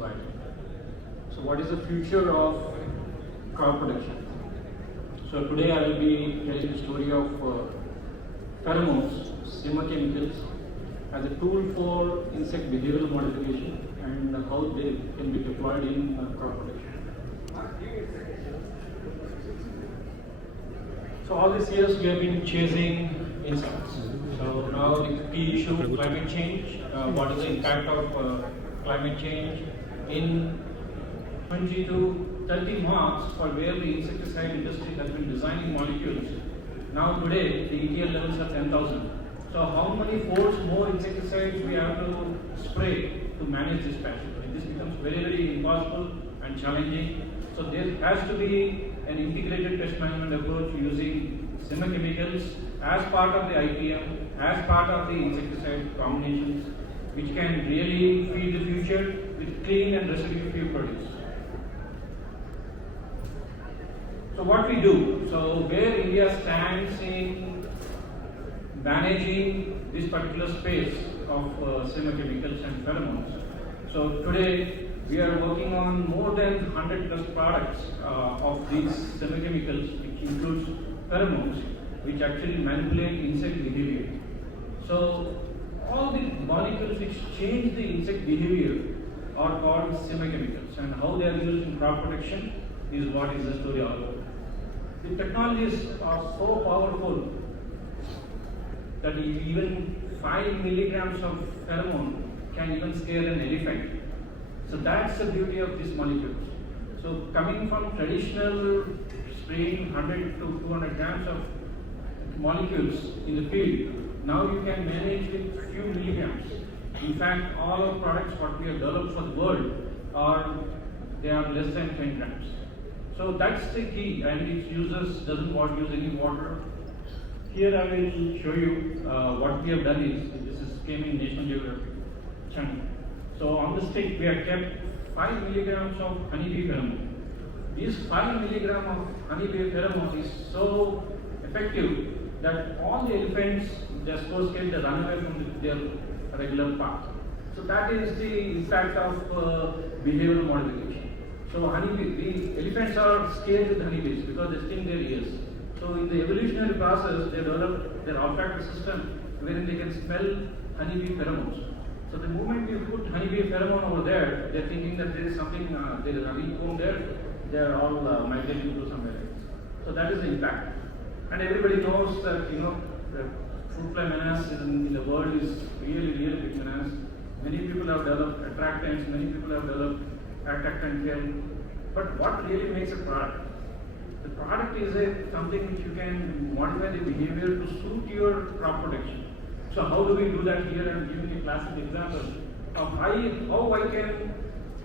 required. So what is the future of crop production? So today I will be telling the story of pheromones, chemicals, as a tool for insect behavioral modification and how they can be deployed in crop production. So all these years we have been chasing insects. So now the key issue, climate change. What is the impact of climate change in 20 to 30 marks for where the insecticide industry has been designing molecules. Now today the ETL levels are 10,000. So how many folds more insecticides we have to spray to manage this pathogen? This becomes very, very impossible and challenging. So there has to be an integrated pest management approach using chemicals as part of the IPM, as part of the insecticide combinations, which can really feed the future with clean and residue-free produce. So what we do, so where India stands in managing this particular space of chemicals and pheromones. So today we are working on more than 100 plus products of these chemicals, which includes pheromones, which actually manipulate insect behavior. So all the molecules which change the insect behavior are called chemicals, and how they are used in crop protection is what is the story all about. The technologies are so powerful that even 5 milligrams of pheromone can even scare an elephant. So that's the beauty of these molecules. So coming from traditional spraying 100 to 200 grams of molecules in the field, now you can manage with few milligrams. In fact, all our products what we have developed for the world they are less than 10 grams. So that's the key, and it doesn't use any water. Here I will show you what we have done is, came in National Geographic channel. So on the stick we have kept 5 milligrams of honeybee pheromone. This 5 milligram of honeybee pheromone is so effective that all the elephants, they are supposed to run away from their regular path. So that is the impact of behavioral modification. So honeybee, the elephants are scared with honeybees because they sting their ears. So in the evolutionary process, they develop their olfactory system wherein they can smell honeybee pheromones. So the moment you put honeybee pheromone over there, they're thinking that there is something, there is a honeycomb there, they're all migrating to somewhere else. So that is the impact. And everybody knows that, the fruit fly menace in the world is really, really big menace. Many people have developed attractants, many people have developed attractant kill. But what really makes a product? The product is something which you can modify the behavior to suit your crop protection. So how do we do that here? I'm giving a classic example of how I can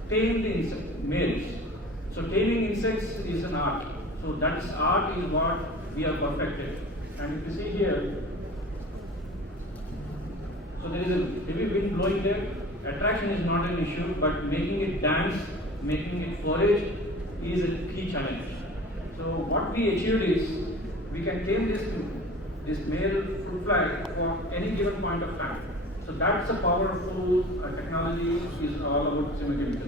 tame the males. So taming insects is an art. So that art is what we have perfected. And if you see here, so there is a heavy wind blowing there. Attraction is not an issue, but making it dance, making it forage is a key challenge. So what we achieved is, we can tame this male fruit fly for any given point of time. So that's a powerful technology, is all about chemical.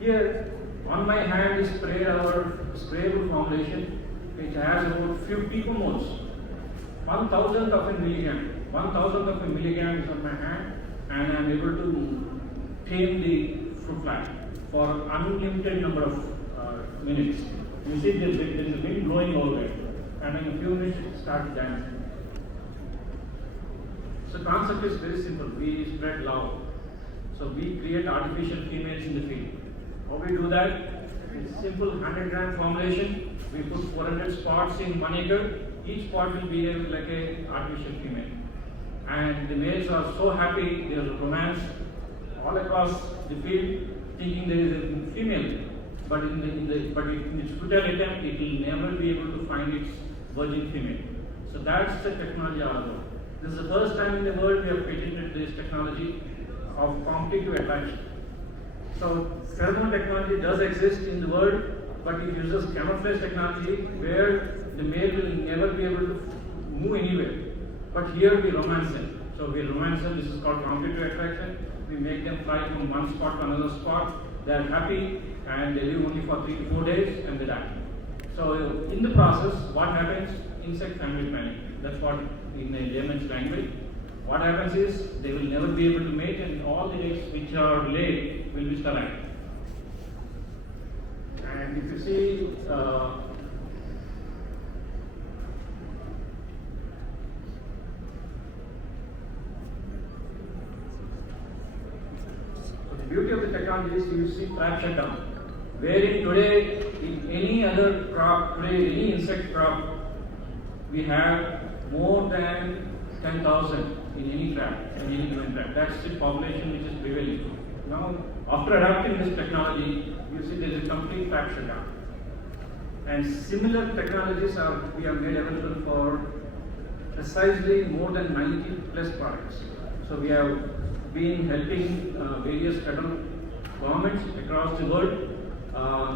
Here, on my hand is sprayed our sprayable formulation, which has about few picomoles, 1,000th of a milligram. 1,000th of a milligram is on my hand, and I am able to tame the fruit fly for unlimited number of minutes. You see there is a wind blowing over there, and in a few minutes it starts dancing. So the concept is very simple. We spread love. So we create artificial females in the field. How we do that? It's simple 100-gram formulation. We put 400 spots in 1 acre. Each spot will be like a artificial female. And the males are so happy, they will romance all across the field, thinking there is a female. But in its futile attempt, it will never be able to find its virgin female. So that's the technology all about. This is the first time in the world we have patented this technology of competitive attraction. So pheromone technology does exist in the world, but it uses camouflage technology where the male will never be able to move anywhere. But here we romance them. So we romance them. This is called competitive attraction. We make them fly from one spot to another spot, they are happy and they live only for 3 to 4 days and they die. So in the process, what happens? Insect family planning. That's what in a layman's language. What happens is they will never be able to mate, and all the eggs which are laid will be sterile. And if you see, the beauty of the technology is you see trap shutdown. Wherein today, in any other crop, any insect crop, we have more than 10,000 in any trap, in any given trap. That's the population which is prevailing. Now, after adopting this technology, you see there is a complete trap shutdown. And similar technologies we have made available for precisely more than 90 plus products. So we have been helping various federal governments across the world.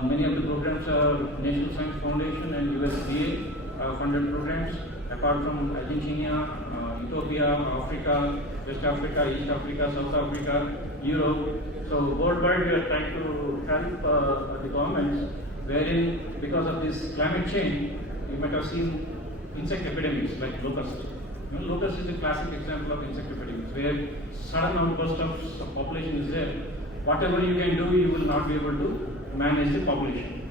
Many of the programs are National Science Foundation and USDA funded programs, apart from Argentina, Ethiopia, Africa, West Africa, East Africa, South Africa, Europe. So worldwide we are trying to help the governments, wherein because of this climate change, you might have seen insect epidemics like locust. Locust is a classic example of insect epidemics, where sudden outburst of population is there. Whatever you can do, you will not be able to manage the population.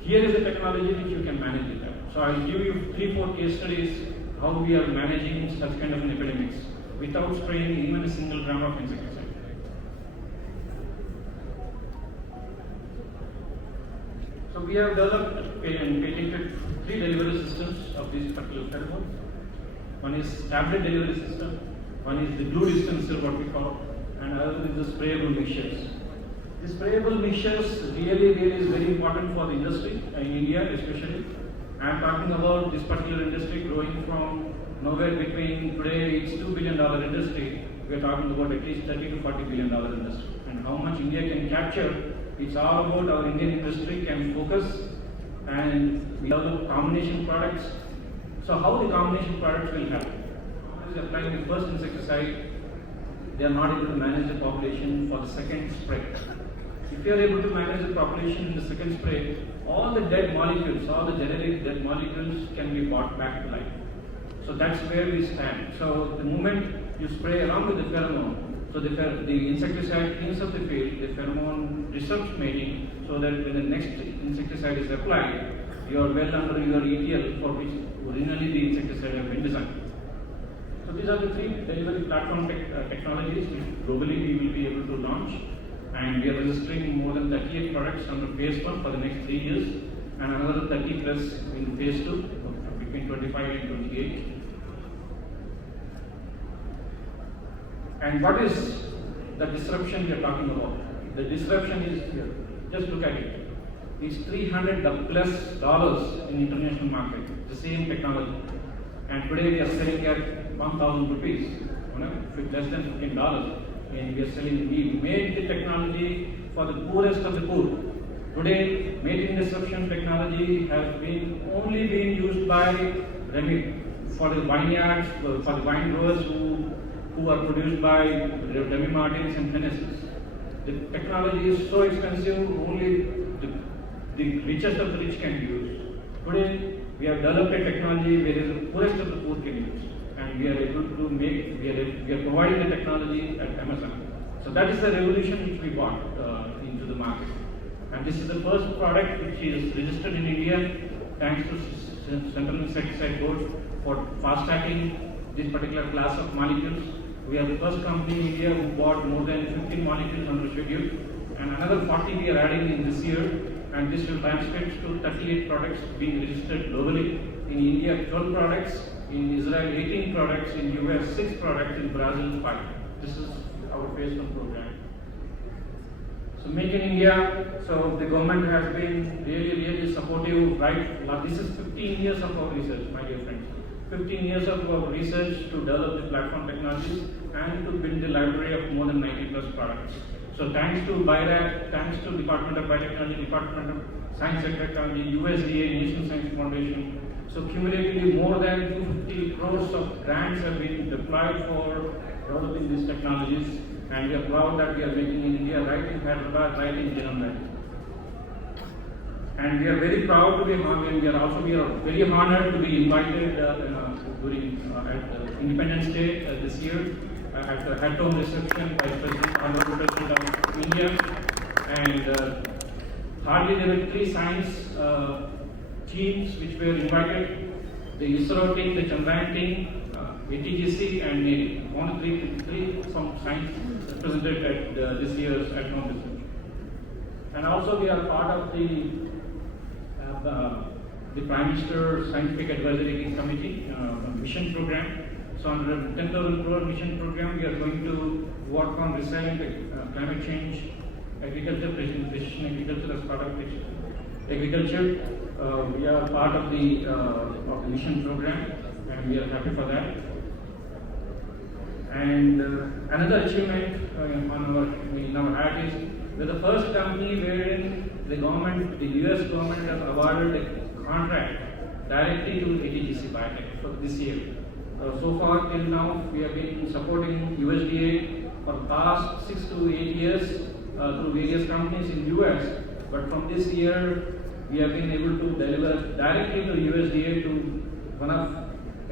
Here is a technology which you can manage it. So I will give you 3-4 case studies how we are managing such kind of an epidemics without spraying even a single gram of insecticide. So we have developed and patented 3 delivery systems of this particular pheromone. One is tablet delivery system, one is the glue dispenser, what we call, and another is the sprayable mixtures. The sprayable mixtures really is very important for the industry, in India especially. I am talking about this particular industry growing from nowhere between, today it's $2 billion industry, we are talking about at least $30 to $40 billion industry. And how much India can capture, it's all about our Indian industry can focus, and we develop combination products. So how the combination products will happen? Is applying the first insecticide, they are not able to manage the population for the second spray. If you are able to manage the population in the second spray, all the dead molecules, all the generic dead molecules can be brought back to life. So that's where we stand. So the moment you spray along with the pheromone, so the insecticide cleans up the field, the pheromone disrupts mating, so that when the next insecticide is applied, you are well under your ETL for which originally the insecticide have been designed. So these are the 3 delivery platform technologies which globally we will be able to launch. And we are registering more than 38 products under phase 1 for the next 3 years, and another 30 plus in phase 2 between 25 and 28. And what is the disruption we are talking about? The disruption is here. Just look at it. It's $300 plus in international market, the same technology. And today we are selling at 1,000 rupees, with less than $15. And we are selling, we made the technology for the poorest of the poor. Today, mating disruption technology has only been used by CREMIT for the vineyards, for the wine growers who are produced by Remy Martins and Hennessy's. The technology is so expensive, only the richest of the rich can use. Today, we have developed a technology where the poorest of the poor can use. And we are able to make, we are providing the technology at Amazon. So that is the revolution which we brought into the market. And this is the first product which is registered in India, thanks to Central Insecticide Board for fast tracking this particular class of molecules. We are the first company in India who bought more than 15 molecules under schedule, and another 40 we are adding in this year, and this will translate to 38 products being registered globally. In India, 12 products. In Israel, 18 products. In US, 6 products. In Brazil, 5. This is our phase 1 program. So Make in India, so the government has been really supportive, right? This is 15 years of our research, my dear friends. 15 years of our research to develop the platform technologies and to build the library of more than 90 plus products. So thanks to BIRAC, thanks to Department of Biotechnology, Department of Science and Technology, USDA, National Science Foundation, So cumulatively more than 250 crores of grants have been deployed for developing these technologies, and we are proud that we are making in India, right in Hyderabad, right in Genome. And we are very proud to be, we are very honored to be invited during at Independence Day this year at the head home reception by Honorable President of India. And hardly there were 3 science teams which were invited: the ISRO team, the Chandrayaan team, ATGC, and Navy. Only three some science presented at this year's at home reception. And also we are part of the Prime Minister's Scientific Advisory Committee mission program. So under the 10,000 crore mission program, we are going to work on resilient climate change, agriculture, precision agriculture as part of agriculture. We are part of the mission program, and we are happy for that. And another achievement in our hat is we're the first company wherein the government, the US government, has awarded a contract directly to ATGC Biotech for this year. So far till now, we have been supporting USDA for the past 6 to 8 years through various companies in US. But from this year, we have been able to deliver directly to USDA to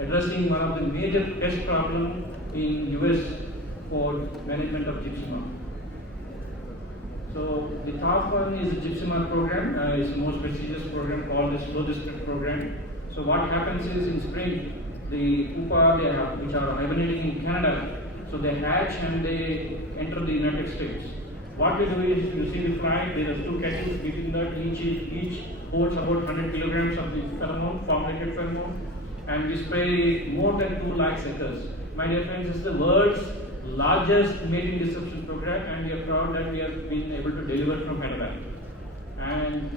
addressing one of the major pest problem in US for management of gypsum. So the top one is the gypsum program. It's the most prestigious program called the Slow District program. So what happens is in spring, the pupa which are hibernating in Canada, so they hatch and they enter the United States. What we do is, you see the fly, there are 2 catches between that, each holds about 100 kilograms of the pheromone, formulated pheromone, and we spray more than 2 lakh acres. My dear friends, this is the world's largest mating disruption program, and we are proud that we have been able to deliver from Hyderabad. And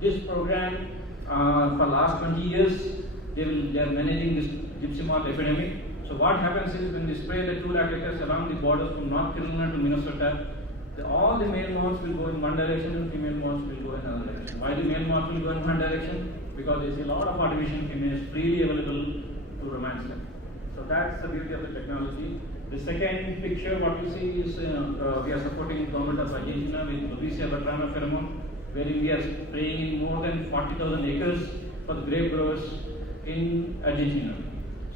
this program, for last 20 years, they are managing this gypsum moth epidemic. So what happens is, when we spray the 2 lakh acres along the borders from North Carolina to Minnesota, all the male moths will go in one direction and female moths will go in another direction. Why the male moths will go in one direction? Because there is a lot of artificial females freely available to romance them. So that's the beauty of the technology. The second picture, what you see is we are supporting the government of Argentina with Lobesia batrana pheromone, where we are spraying in more than 40,000 acres for the grape growers in Argentina.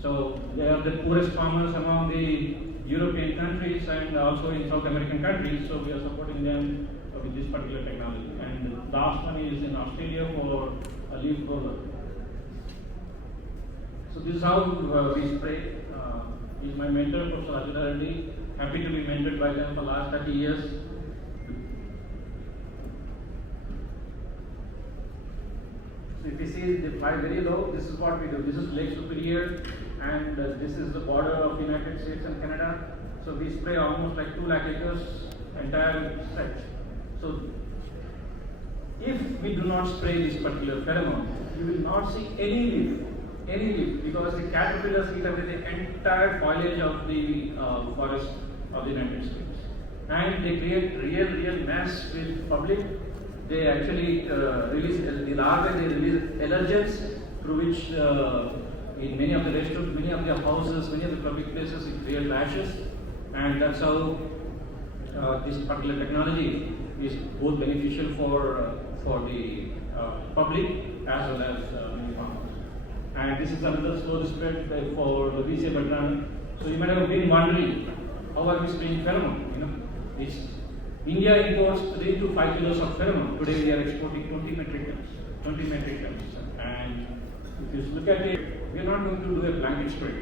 So they are the poorest farmers among the European countries and also in South American countries. So we are supporting them with this particular technology. And the last one is in Australia for a leaf roller. So this is how we spray. He is my mentor, Professor Ajita Reddy. Happy to be mentored by them for the last 30 years. So if you see the fly very low, this is what we do. This is Lake Superior, and this is the border of the United States and Canada. So we spray almost like 2 lakh acres, entire stretch. So if we do not spray this particular pheromone, you will not see any leaf, because the caterpillars eat away the entire foliage of the forest of the United States. And they create real mess with public. They actually release the larvae, they release allergens through which in many of the restaurants, many of the houses, many of the public places it creates rashes. And that's how this particular technology is both beneficial for the public as well as many farmers. And this is another slow spread for the Lobesia batrana. So you might have been wondering, how are we spraying pheromone? It's India imports 3 to 5 kilos of pheromone. Today we are exporting 20 metric tons. And if you look at it, we are not going to do a blanket spray.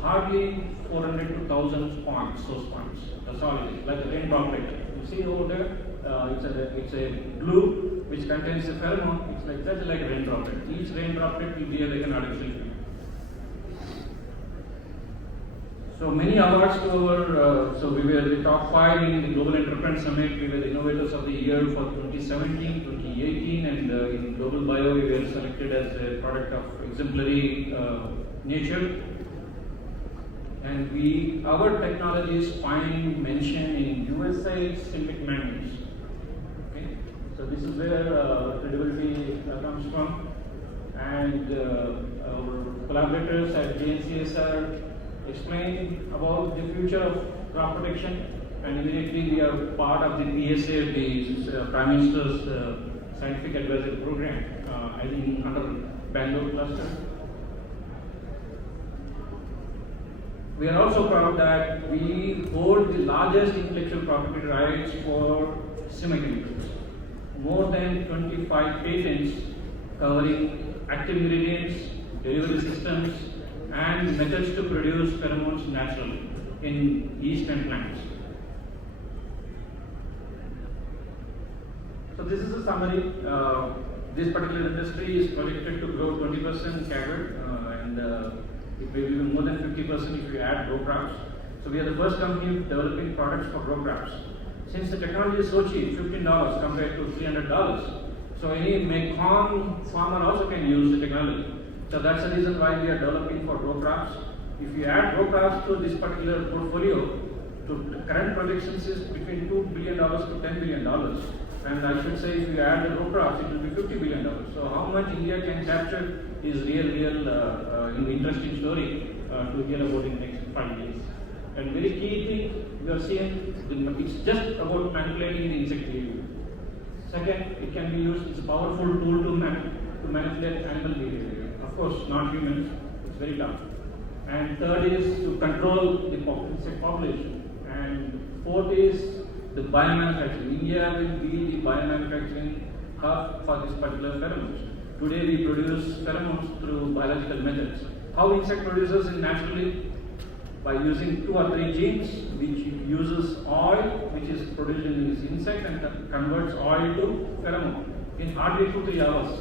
Hardly 400 to 1,000 points, those points. That's all it is, like a rain droplet. You see over there, it's a glue which contains the pheromone. It's like just like a rain droplet. Each rain droplet will be like an artificial female. So many awards to our, so we were the top 5 in the Global Entrepreneur Summit. We were the Innovators of the Year for 2017, 2018, and in Global Bio we were selected as a product of exemplary nature. And our technologies find mention in USA Synthetic Magnets. Okay, so this is where credibility comes from. and our collaborators at JNCSR explained about the future of crop protection, and immediately we are part of the PSA, the Prime Minister's Scientific Advisory Program, I think under Bangalore cluster. We are also proud that we hold the largest intellectual property rights for semi-chemicals. More than 25 patents covering active ingredients, delivery systems, and methods to produce pheromones naturally in yeast and plants. So this is a summary. This particular industry is projected to grow 20% CAGR, and it may be more than 50% if you add row crops. So we are the first company developing products for row crops. Since the technology is so cheap, $15 compared to $300, so any corn farmer also can use the technology. So that's the reason why we are developing for row crops. If you add row crops to this particular portfolio, to current projections is between $2 billion to $10 billion. And I should say, if you add the row crops, it will be $50 billion. So how much India can capture is real interesting story to hear about in the next 5 years. And very key thing we are seeing, it's just about manipulating the insect behavior. Second, it can be used, it's a powerful tool to manipulate animal behavior. Of course, not humans, it's very tough. And third is to control the insect population. And fourth is the biomanufacturing. India will be the biomanufacturing hub for this particular pheromones. Today we produce pheromones through biological methods. How insect produces it naturally? By using 2 or 3 genes, which uses oil, which is produced in this insect, and converts oil to pheromone in hardly 2-3 hours.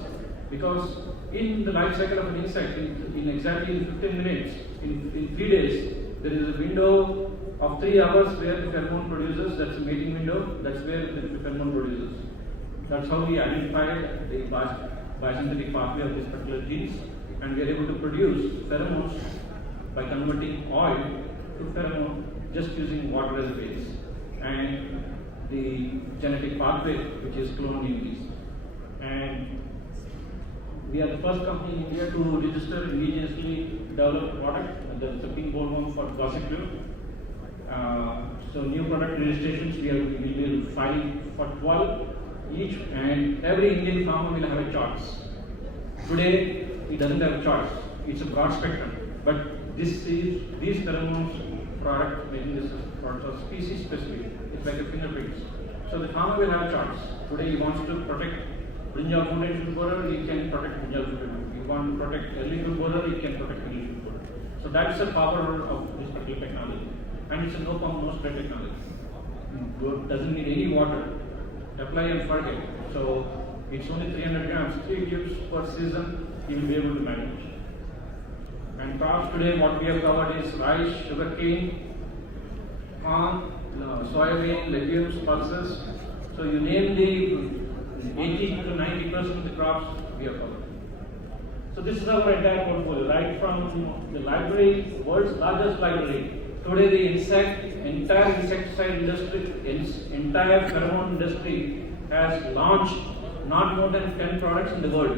Because in the life cycle of an insect, in exactly 15 minutes, in 3 days, there is a window of 3 hours where the pheromone produces. That's a mating window. That's where the pheromone produces. That's how we identified the biosynthetic pathway of these particular genes, and we are able to produce pheromones by converting oil to pheromone just using water as a base, and the genetic pathway which is cloned in yeast. And we are the first company in India to register indigenously developed product, the pink bollworm for gossipure. So new product registrations we will file for 12 each, and every Indian farmer will have a choice. Today it doesn't have a choice; it's a broad spectrum. But these pheromones product, making this products are species specific. It's like a fingerprints. So the farmer will have a choice. Today he wants to protect brinjal foundation borer, he can protect brinjal foundation. If you want to protect early shoot borer, he can protect early shoot borer. So that's the power of this particular technology. And it's a no pump, no spray technology. It doesn't need any water. Apply and forget. So it's only 300 grams, 3 tubes per season, you will be able to manage. And crops today, what we have covered is rice, sugarcane, corn, soybean, legumes, pulses. So you name the 80 to 90% of the crops we have covered. So this is our entire portfolio, right from the library, world's largest library. Today the entire insecticide industry, entire pheromone industry has launched not more than 10 products in the world.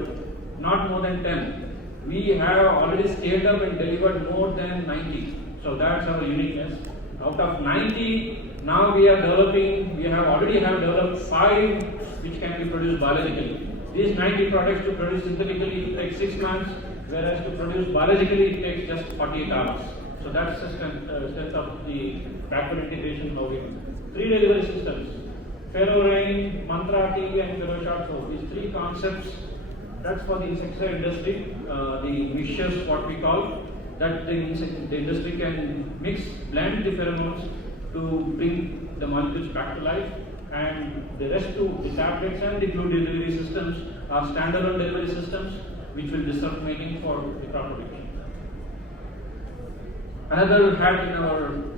Not more than 10. We have already scaled up and delivered more than 90. So that's our uniqueness. Out of 90, now we already have developed 5 which can be produced biologically. These 90 products to produce synthetically it takes 6 months, whereas to produce biologically it takes just 48 hours. So that's the strength of the backward integration how we do. 3 delivery systems, Ferro-Rain, Mantra T and Ferro-Shot. So these 3 concepts, that's for the insecticide industry, the mixtures what we call, that the industry can blend the pheromones to bring the molecules back to life, and the rest to the tablets and the glue delivery systems are standalone delivery systems which will disrupt mating for the crop protection. Another hat in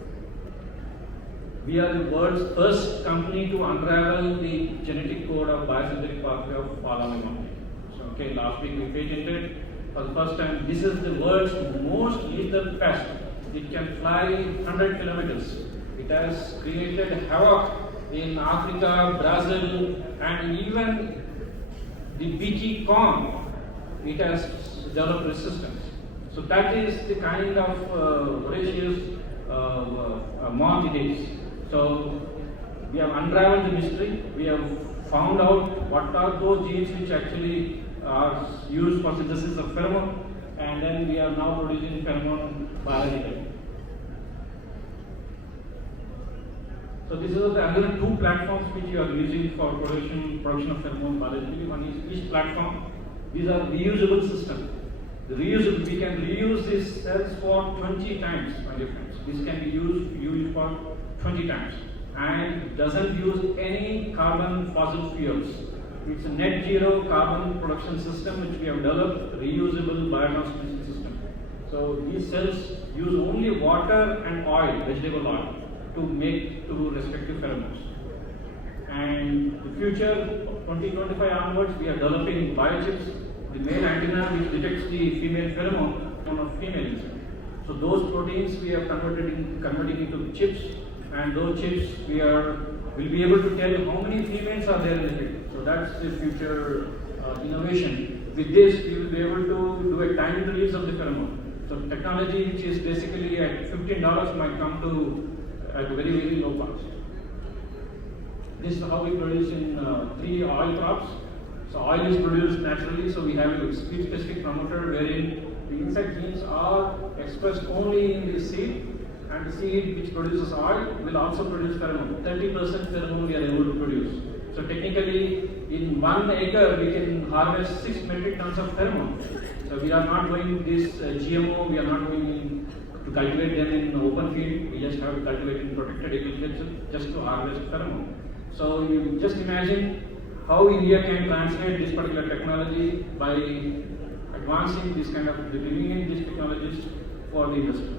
we are the world's first company to unravel the genetic code of biosynthetic pathway of palm monkey. So, okay, last week we patented for the first time. This is the world's most lethal pest. It can fly 100 kilometers. It has created havoc in Africa, Brazil, and even the beachy corn it has developed resistance. So that is the kind of voracious moth it is. So we have unraveled the mystery. We have found out what are those genes which actually are used for synthesis of pheromone, and then we are now producing pheromone biologically. So these are the other two platforms which we are using for production of pheromone biologically. One is each platform. These are reusable systems. The reusable, we can reuse these cells for 20 times, my dear friends. This can be used for 20 times, and doesn't use any carbon fossil fuels. It's a net zero carbon production system which we have developed, reusable biotransmission system. So these cells use only water and oil, vegetable oil, to respective pheromones. And the future, 2025 onwards, we are developing biochips, the male antenna which detects the female pheromone of females. So those proteins we are converting into chips, and those chips will be able to tell how many females are there in the field. So that's the future innovation. With this, we will be able to do a time release of the pheromone. So technology which is basically at $15 might come to at very, very low cost. This is how we produce in 3 oil crops. So oil is produced naturally, so we have a speed-specific promoter wherein the insect genes are expressed only in the seed, and the seed which produces oil will also produce pheromone. 30% pheromone we are able to produce. So technically, in 1 acre we can harvest 6 metric tons of pheromone. So we are not doing this GMO, we are not doing to cultivate them in open field, we just have to cultivate in protected agriculture just to harvest pheromone. So you just imagine how India can translate this particular technology by advancing this kind of, bringing in these technologies for the industry.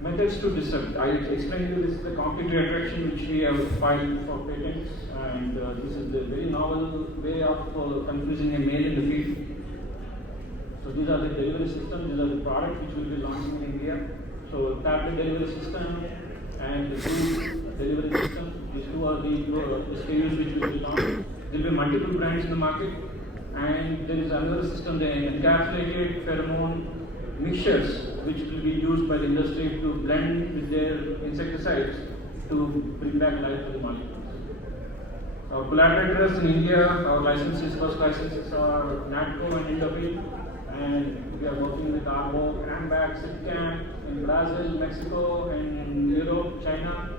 Methods to disrupt. I explained to you this is the competitive attraction which we have filed for patents, and this is the very novel way of confusing a male in the field. So these are the delivery systems, these are the products which will be launching in India. So tablet delivery system and the food delivery system, these two are the SKUs which will be launched. There will be multiple brands in the market, and there is another system, the encapsulated pheromone mixtures which will be used by the industry to blend with their insecticides to bring back life to the molecules. Our collaborators in India, our licenses, first licenses are NATCO and Indopil, and we are working with Armo, Ambac, Sitcam in Brazil, Mexico, and in Europe, China.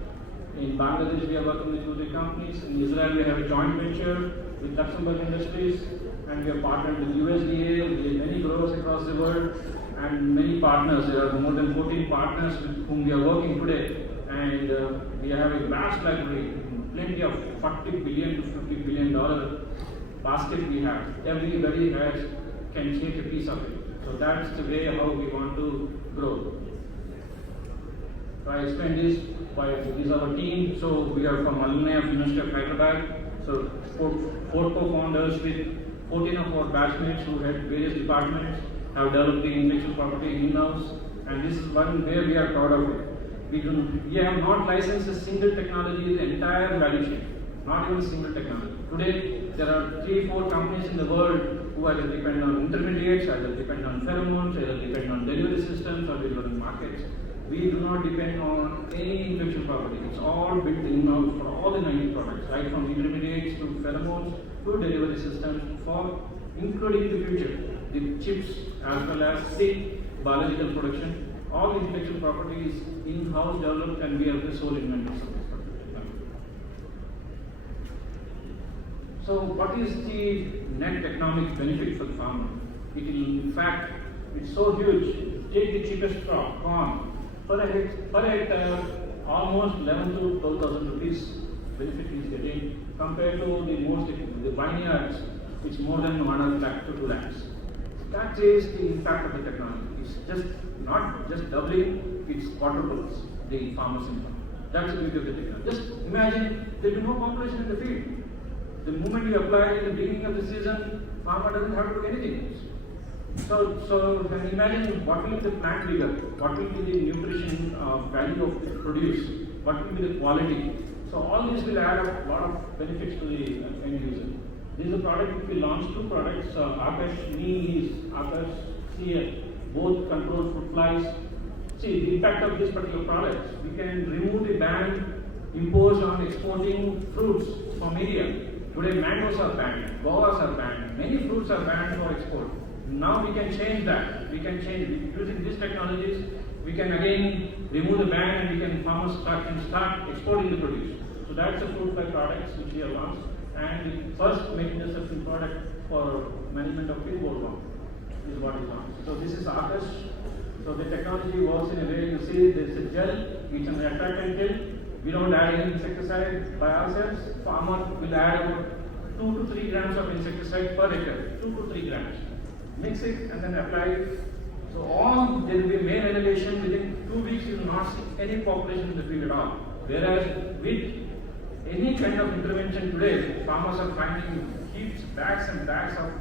In Bangladesh, we are working with 2-3 companies. In Israel, we have a joint venture with Luxembourg Industries, and we are partnered with USDA, with many growers across the world, and many partners. There are more than 14 partners with whom we are working today, and we have a vast library, plenty of $40 billion to $50 billion basket we have. Everybody can take a piece of it. So that's the way how we want to grow. So I explained this this is our team. So we are from alumni of University of Hyderabad. So 4 co-founders with 14 of our batchmates who had various departments have developed the intellectual property in-house, and this is one where we are proud of it. We have not licensed a single technology in the entire value chain, not even a single technology. Today, there are 3-4 companies in the world who either depend on intermediates, either depend on pheromones, either depend on delivery systems or delivery markets. We do not depend on any intellectual property. It's all built in-house for all the 90 products, right from intermediates to pheromones to delivery systems, for including the future, the chips as well as the biological production. All the intellectual property is in-house developed, and we are the sole inventors of this particular. So what is the net economic benefit for the farmer? It will, in fact, it's so huge. Take the cheapest crop, corn. Per hectare, almost 11,000 to 12,000 rupees benefit is getting, compared to the vineyards, which more than 1 lakh to 2 lakhs. That is the impact of the technology. It's just not just doubling, it's quadruples the farmer's income. That's the beauty of the technology. Just imagine there will be no competition in the field. The moment you apply in the beginning of the season, farmer doesn't have to do anything. So imagine what will the plant bigger, what will be the nutrition value of produce, what will be the quality. So all this will add a lot of benefits to the end user. This is a product which we launched, two products, Akash Knee, Akash CL, both control fruit flies. See, the impact of this particular product, we can remove the ban imposed on exporting fruits from India. Today mangoes are banned, guavas are banned, many fruits are banned for export. Now we can change that. We can change, using these technologies, we can again remove the ban and we can farmers start exporting the produce. So that's the fruit fly products which we have launched. And the first maintenance of product for management of pig bollworm is what is launched. So this is Akash. So the technology works in a way, you see there's a gel, it's an attractant gel. We don't add any insecticide by ourselves. Farmer will add about 2 to 3 grams of insecticide per acre, 2 to 3 grams. Mix it and then apply it. So there will be male annihilation within 2 weeks. You will not see any population in the field at all. Whereas with any kind of intervention today, farmers are finding heaps, bags and bags of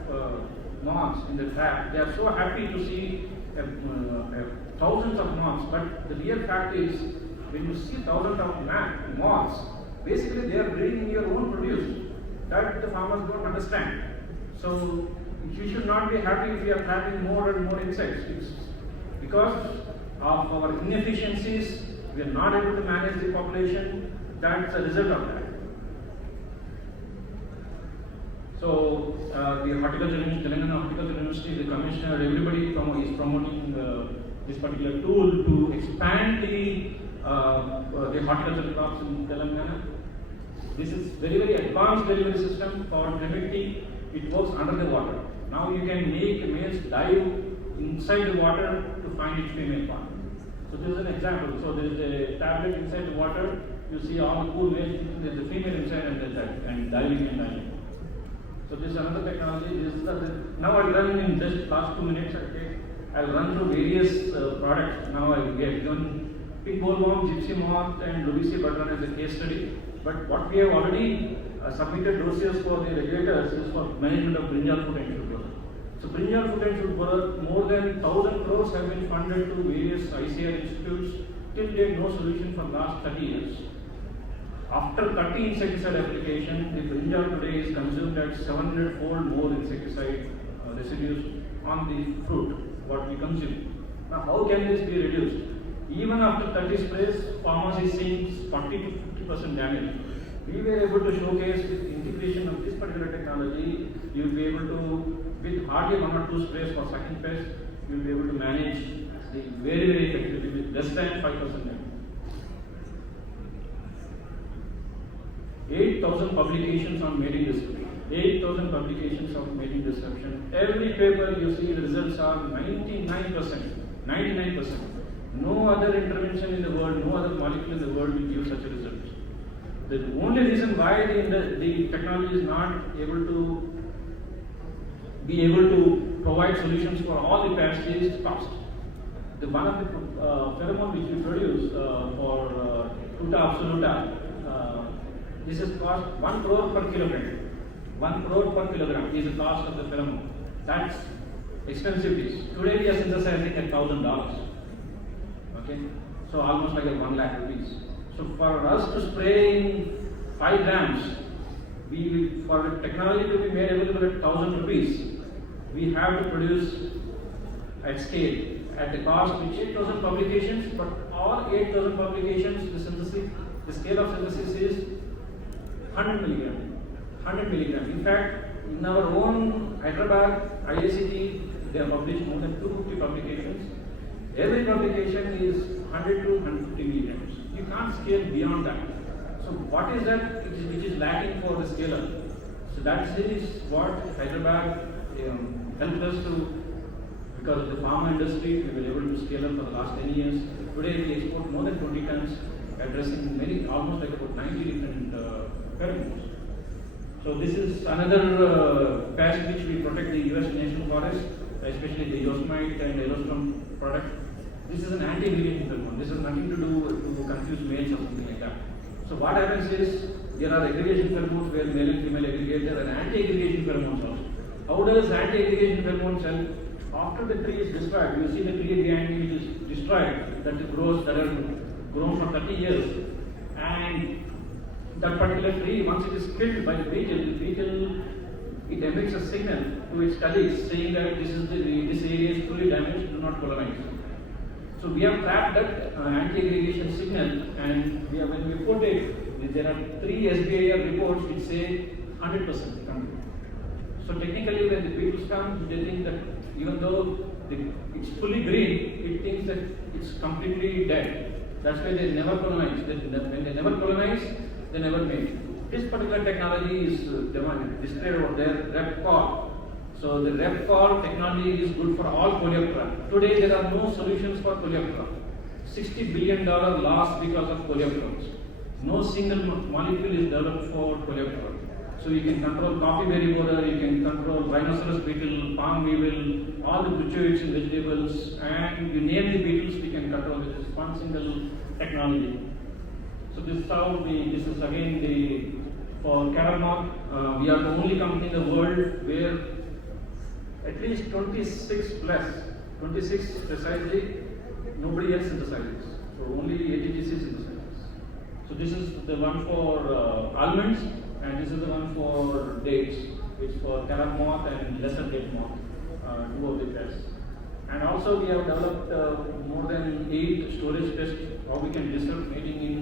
moths in the trap. They are so happy to see thousands of moths, but the real fact is, when you see thousands of moths, basically they are breeding your own produce. That the farmers don't understand. So we should not be happy if we are trapping more and more insects. It's because of our inefficiencies, we are not able to manage the population. That's a result of that. So the Telangana Horticulture University, the commissioner, everybody is promoting this particular tool to expand the horticultural crops in Telangana. This is very advanced delivery system called CREMIT. It works under the water. Now you can make males dive inside the water to find its female partner. So this is an example. So there is a tablet inside the water. You see all the cool males. There is a female inside and diving and diving. So this is another technology. Now I'll run in just last 2 minutes. Okay, I'll run through various products. Now I will get done. Pig bollworm, gypsy moth, and Lubisi button as a case study. But what we have already submitted dossiers for the regulators is for management of brinjal foot and shoot borer. So brinjal foot and shoot borer, more than 1,000 crores have been funded to various ICR institutes. Till date, no solution for last 30 years. After 30 insecticide application, the brinjal today is consumed at 700-fold more insecticide residues on the fruit, what we consume. Now, how can this be reduced? Even after 30 sprays, farmers is seeing 40 to 50% damage. We were able to showcase with integration of this particular technology, you will be able to, with hardly 1 or 2 sprays for sucking pests, you will be able to manage the very effectively with less than 5% damage. 8,000 publications on mating disruption. 8,000 publications of mating disruption. Every paper you see the results are 99%. 99%. No other intervention in the world, no other molecule in the world will give such a result. The only reason why the technology is not able to provide solutions for all the pests is cost. The one of the pheromone which we produce for Tuta absoluta, this is cost 1 crore per kilogram. 1 crore per kilogram is the cost of the pheromone. That's expensive piece. Today we are synthesizing at $1,000. Okay, so almost like 1 lakh rupees. So for us to spray in 5 grams, for the technology to be made available at 1,000 rupees, we have to produce at scale at the cost which 8,000 publications, but all 8,000 publications, the scale of synthesis is 100 milligram. 100 milligram. In fact, in our own Hyderabad, IICP, they have published more than 250 publications. Every publication is 100 to 150 milligrams. You can't scale beyond that. So what is that which is lacking for the scaler? So that is what Hyderabad helped us to, because of the pharma industry, we were able to scale up for the last 10 years. Today we export more than 20 tons, addressing almost like about 90 different pheromones. So this is another pest which we protect the US national forest, especially the Yosemite and Yellowstone product. This is an anti-aggregation pheromone. This has nothing to do to confuse males or something like that. So what happens is, there are aggregation pheromones where male and female aggregate. There are anti-aggregation pheromones also. How does anti-aggregation pheromones help? After the tree is destroyed, you see the tree behind you which is destroyed, that are grown for 30 years, and that particular tree, once it is killed by the beetle it emits a signal to its colleagues saying that this area is fully damaged, do not colonize. So we have tracked that anti-aggregation signal, and when we put it, there are 3 SBIR reports which say 100% control. So technically, when the people come, they think that even though it's fully green, it thinks that it's completely dead. That's why they never colonize. When they never colonize, they never make. This particular technology is displayed over there, REPCOL. So the REPCOL technology is good for all coleoptera. Today there are no solutions for coleoptera. $60 billion loss because of coleopterans. No single molecule is developed for coleoptera. So you can control coffee berry borer, you can control rhinoceros beetle, palm weevil, all the butchoids in vegetables, and you name the beetles, we can control with this one single technology. So this is how this is again for cattle moth, we are the only company in the world where at least 26 precisely, nobody else synthesizes. So only ATGC synthesizes. So this is the one for almonds, and this is the one for dates, which for carrot moth and lesser date moth, 2 of the tests. And also we have developed more than 8 storage tests, how we can disrupt mating in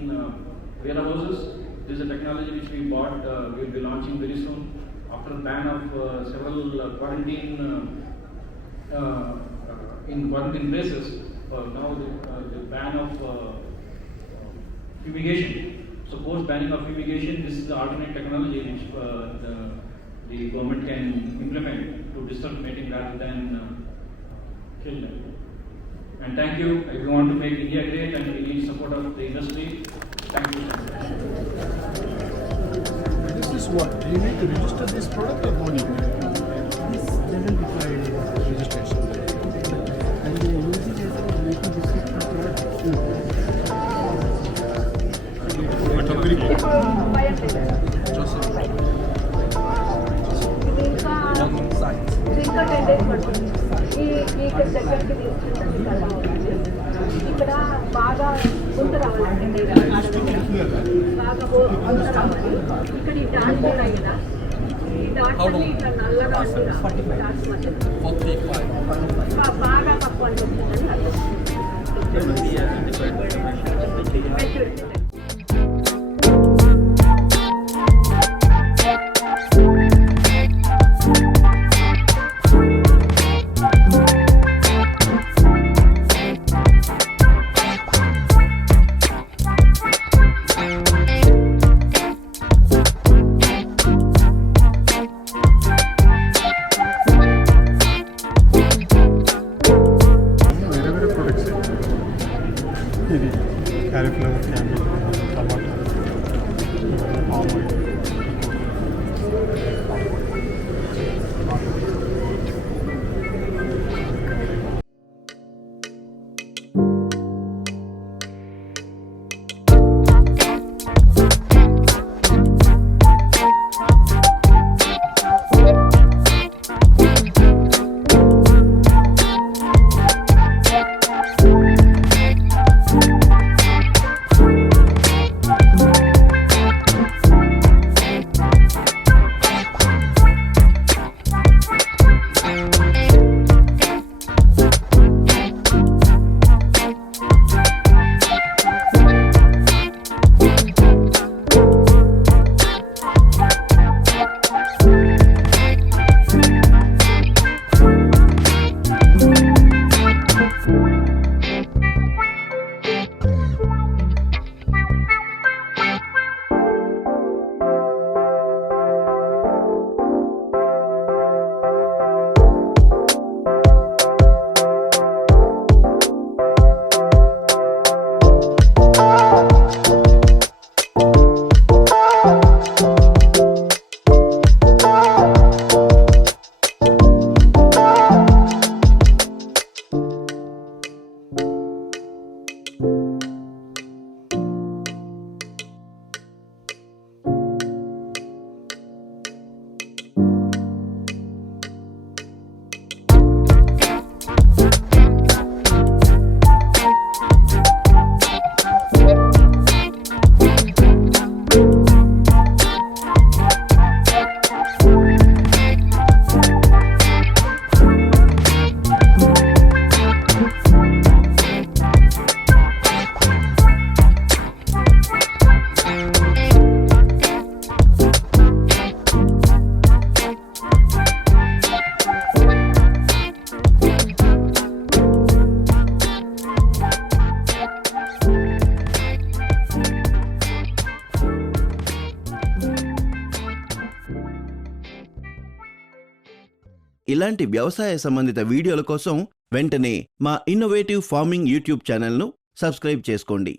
warehouses. This is a technology which we bought, we will be launching very soon. After the ban of several quarantine in quarantine places, now the ban of fumigation. So post banning of fumigation, this is the alternate technology which the government can implement to disrupt mating rather than kill them. And thank you. If you want to make India great and we need support of the industry, thank you. This is what? Do you need to register this product or no need? This doesn't require registration. And they use it as a making biscuit product. ఇంకా 10 days పడుతుంది. ఇక్కడ దగ్గరికి తీసుకుంటే మీకు అలా అవుతుంది. ఇక్కడ బాగా గుంత రావాలి, బాగా గుంత రావాలి. ఇక్కడ ఈ డాట్స్ ఉన్నాయి కదా, ఈ డాట్స్ అన్ని ఇట్లా నల్లగా డాట్స్ మధ్య బాగా తక్కువ అనిపిస్తుందని అర్థం. ఇది క్యాలీఫ్లవర్, క్యాబేజ్, టమాటా, ఆమ్ ఆయిల్. ఇలాంటి వ్యవసాయ సంబంధిత వీడియోల కోసం వెంటనే మా ఇన్నోవేటివ్ ఫార్మింగ్ యూట్యూబ్ ఛానల్ను సబ్స్క్రైబ్ చేసుకోండి.